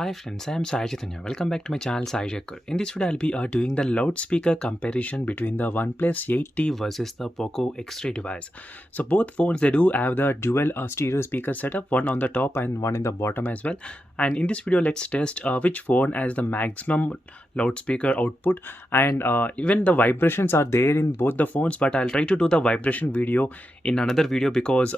Hi friends, I am Sai Chaitanya. Welcome back to my channel Sai Jacker. In this video, I'll be doing the loudspeaker comparison between the OnePlus 8T versus the POCO X3 device. So both phones, they do have the dual stereo speaker setup, one on the top and one in the bottom as well. And in this video, let's test which phone has the maximum loudspeaker output, and even the vibrations are there in both the phones, but I'll try to do the vibration video in another video because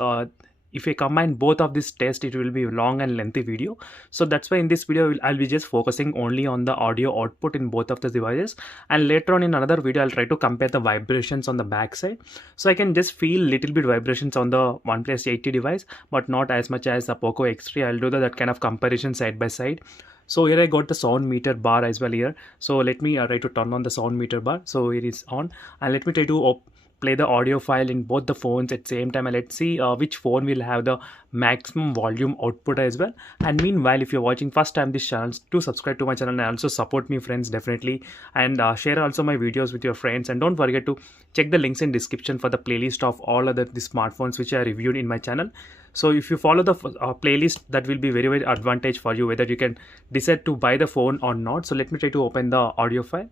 if I combine both of this test, it will be a long and lengthy video. So that's why in this video I'll be just focusing only on the audio output in both of the devices, and later on in another video I'll try to compare the vibrations on the back side, so I can just feel little bit vibrations on the OnePlus 8T device, but not as much as the POCO X3. I'll do that kind of comparison side by side. So here I got the sound meter bar as well here. So let me try to turn on the sound meter bar. So it is on, and let me try to play the audio file in both the phones at the same time, and let's see which phone will have the maximum volume output as well. And meanwhile, if you're watching first time this channel, do subscribe to my channel and also support me friends, definitely, and share also my videos with your friends, and don't forget to check the links in description for the playlist of all other the smartphones which I reviewed in my channel. So if you follow the playlist, that will be very advantage for you, whether you can decide to buy the phone or not. So let me try to open the audio file.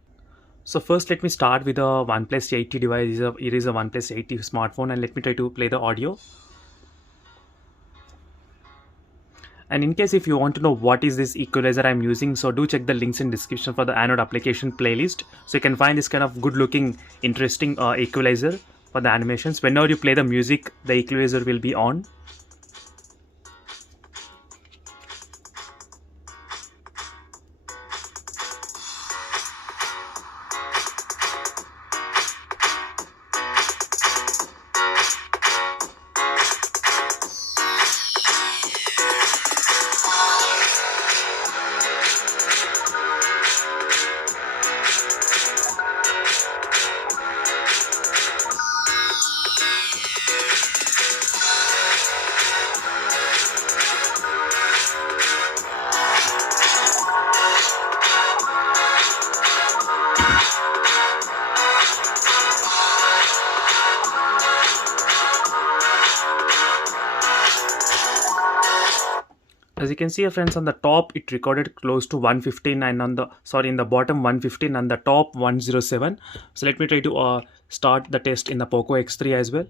So first, let me start with the OnePlus 8T device. It is a OnePlus 8T smartphone, and let me try to play the audio. And in case if you want to know what is this equalizer I'm using, so do check the links in description for the Android application playlist, so you can find this kind of good looking interesting equalizer for the animations. Whenever you play the music, the equalizer will be on. As you can see friends, on the top it recorded close to 115, and on the in the bottom 115, and the top 107. So let me try to start the test in the POCO X3 as well.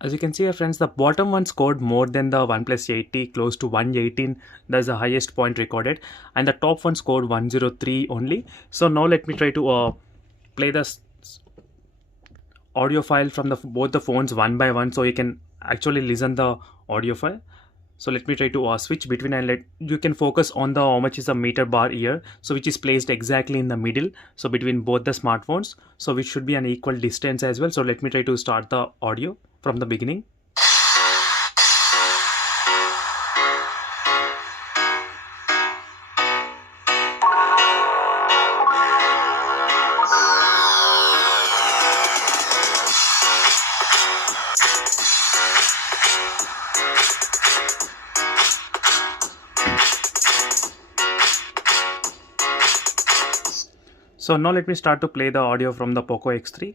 As you can see here friends, the bottom one scored more than the OnePlus 8T, close to 118. That's the highest point recorded, and the top one scored 103 only. So now let me try to play the audio file from both the phones one by one, so you can actually listen the audio file. So let me try to switch between, and you can focus on the how much is the meter bar here, so which is placed exactly in the middle, so between both the smartphones, so which should be an equal distance as well. So let me try to start the audio from the beginning. So now let me start to play the audio from the POCO X3.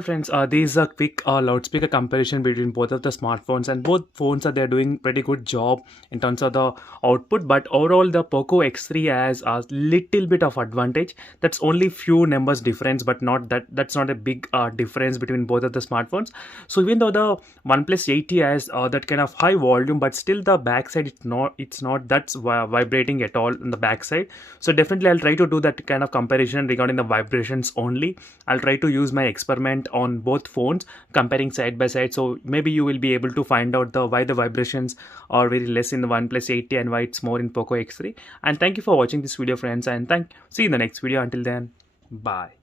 overall friends, this is a quick loudspeaker comparison between both of the smartphones, and both phones are they're doing pretty good job in terms of the output. But overall the POCO X3 has a little bit of advantage. That's only few numbers difference, but not that's not a big difference between both of the smartphones. So even though the OnePlus 8T has that kind of high volume, but still the backside it's not that's vibrating at all on the backside. So definitely I'll try to do that kind of comparison regarding the vibrations only. I'll try to use my experiment on both phones, comparing side by side. So maybe you will be able to find out why the vibrations are very less in the OnePlus 8T and why it's more in POCO X3. And thank you for watching this video, friends, and see you in the next video. Until then, bye.